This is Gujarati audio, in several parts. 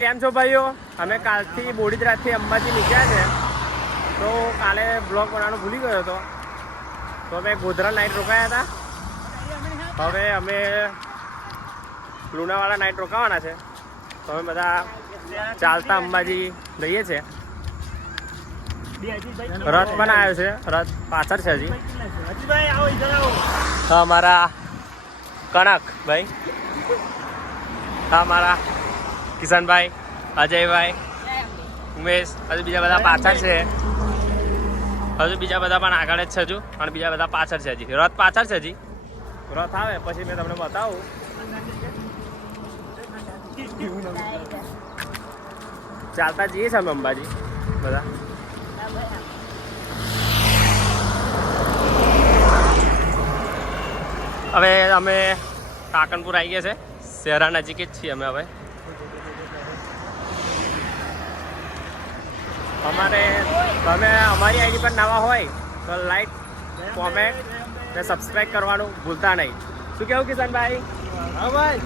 કેમ છો ભાઈઓ? અમે કાલથી બોડીદ્રાથી અંબાજી નીકળ્યા છે. તો કાલે બ્લોગ બનાવવાનું ભૂલી ગયો હતો, તો અમે ગોધરા નાઇટ રોકાયા હતા. હવે અમે લુણાવાડા નાઇટ રોકાવાના છે. તો અમે બધા ચાલતા અંબાજી જઈએ છીએ. રથ પણ આવ્યો છે, રથ પાછળ છે હજી. હા અમારા કણક ભાઈ, હા અમારા કિશનભાઈ, અજયભાઈ, ઉમેશ, હજુ બીજા બધા પાછળ છે. હજુ બીજા બધા પણ આગળ જ છે હજુ, અને બીજા બધા પાછળ છે હજી. રથ પાછળ છે હજી. રથ આવે પછી મેં તમને બતાવું. ચાલતા જઈએ છીએ અમે અંબાજી બધા. હવે અમે કાકનપુર આવી ગયા છે, શહેરા નજીક જ છીએ અમે. હવે તમે અમારી આઈડી પર નવા હોય તો લાઈક, કોમેન્ટ ને સબસ્ક્રાઈબ કરવાનું ભૂલતા નહીં. શું કેવું કિશનભાઈ? હા ભાઈ.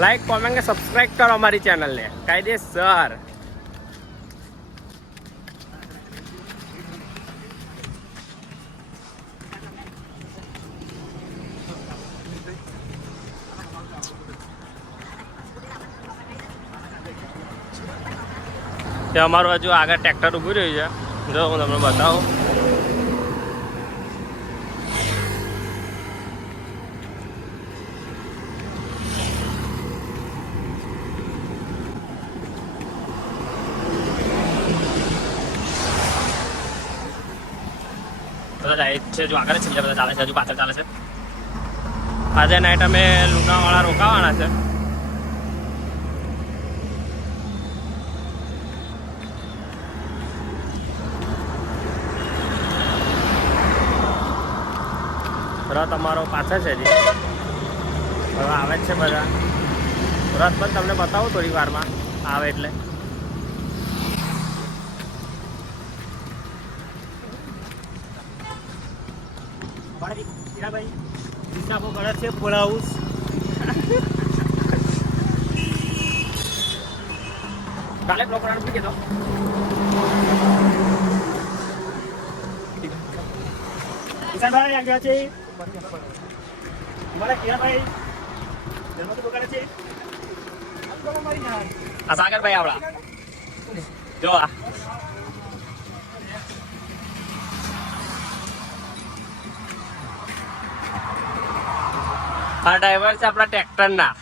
લાઈક, કોમેન્ટ ને સબસ્ક્રાઈબ કરો અમારી ચેનલને કાયદેસર. અમારું હજુ આગળ ટ્રેક્ટર ઊભું રહ્યું છે, જો હું તમને બતાવું. બધા જાય છે, જો આગળ છે, બધા ચાલે છે, હજુ પાછળ ચાલે છે. આજે નાઇટ અમે લુણાવાડા રોકાવાના છે. રથ અમારો પાછળ છે હજી. હવે આવે જ છે બધા. રથ પણ તમને બતાવું થોડી વારમાં આવે એટલે. છે ફૂલ હાઉસ. કાલે બ્લોક કરવાનું ભૂલી ગયો. કિશનભાઈ આગળ છે. આ સાગરભાઈ આવડા જો આ ડ્રાઈવર છે આપણા ટ્રેક્ટર ના.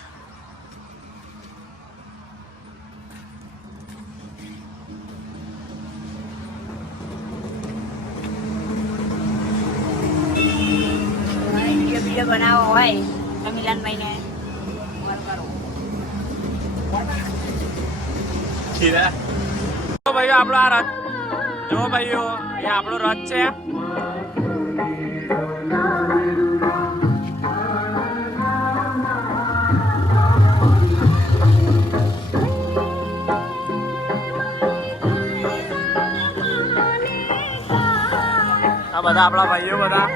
બનાવો હોય તો મિલનભાઈ ને કરો. ભાઈઓ આપણો આ રથ જો ભાઈઓ, એ આપણો રથ છે. આ બધા આપણા ભાઈઓ બધા